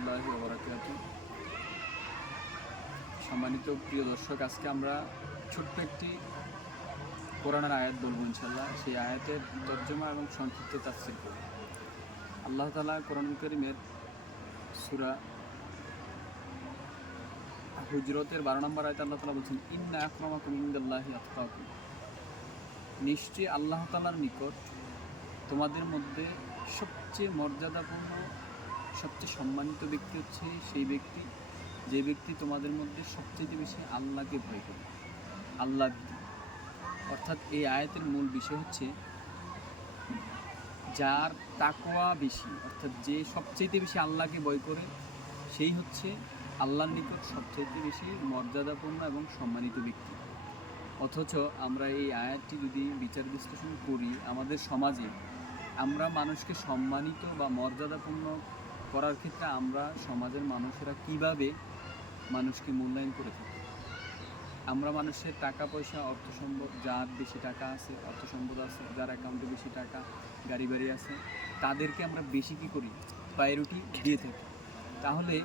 রহমতুল্লাহি ওয়া বারাকাতুহু। সম্মানিত প্রিয় দর্শক, আজকে আমরা ছোট্ট একটি কোরআনের আয়াত বলবো ইনশাআল্লাহ। সেই আয়াতের তর্জমা এবং সংক্ষিপ্ত তাফসীর করব। আল্লাহ তাআলা কোরআনুল কারীমের সূরা হুজরাতের 12 নম্বর আয়াতে আল্লাহ তাআলা বলছেন, ইন্না আকরামাকুম ইনদাল্লাহি আতকাকুম। নিশ্চয়ই আল্লাহ তাআলার নিকট তোমাদের মধ্যে সবচেয়ে মর্যাদাপূর্ণ, সবচেয়ে সম্মানিত ব্যক্তি হচ্ছে সেই ব্যক্তি যে ব্যক্তি তোমাদের মধ্যে সবচেয়ে বেশি আল্লাহকে ভয় করে, আল্লাহ ভীতি। অর্থাৎ এই আয়াতের মূল বিষয় হচ্ছে যার তাকওয়া বেশি, অর্থাৎ যে সবচেয়ে বেশি আল্লাহকে ভয় করে সেই হচ্ছে আল্লাহর নিকট সবচেয়ে বেশি মর্যাদাপূর্ণ এবং সম্মানিত ব্যক্তি। অথচ আমরা এই আয়াতটি যদি বিচার বিশ্লেষণ করি, আমাদের সমাজে আমরা মানুষকে সম্মানিত বা মর্যাদাপূর্ণ করার ক্ষেত্রে আমরা সমাজের মানুষেরা কিভাবে মানুষকে মূল্যায়ন করে থাকি। আমরা মানুষের টাকা পয়সা, অর্থ সম্পদ, যার বেশি টাকা আছে, অর্থ সম্পদ আছে, যার অ্যাকাউন্টে বেশি টাকা, গাড়ি বাড়ি আছে, তাদেরকে আমরা বেশি কী করি, প্রায়োরিটি দিয়ে থাকি। তাহলে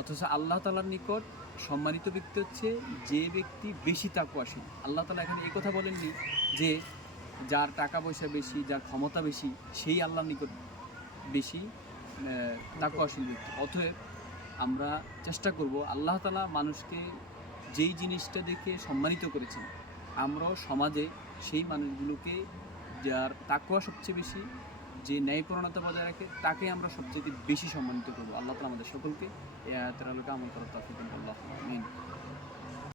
অথচ আল্লাহ তাআলার নিকট সম্মানিত ব্যক্তি হচ্ছে যে ব্যক্তি বেশি তাকওয়াশীল। আল্লাহ তাআলা এখানে এই কথা বলেননি যে যার টাকা পয়সা বেশি, যার ক্ষমতা বেশি, সেই আল্লাহর নিকট বেশি তাকওয়াশীল ব্যক্তি। অতএব আমরা চেষ্টা করব, আল্লাহ তাআলা মানুষকে যেই জিনিসটা দেখে সম্মানিত করেছেন, আমরাও সমাজে সেই মানুষগুলোকে, যার তাকওয়া সবচেয়ে বেশি, যে ন্যায়পরায়ণতা বজায় রাখে, তাকে আমরা সবচেয়ে বেশি সম্মানিত করব। আল্লাহ তাআলা আমাদের সকলকে এই আয়াতের আলোকে আমল করার তৌফিক দান করুন। আল্লাহুম্মা আমিন।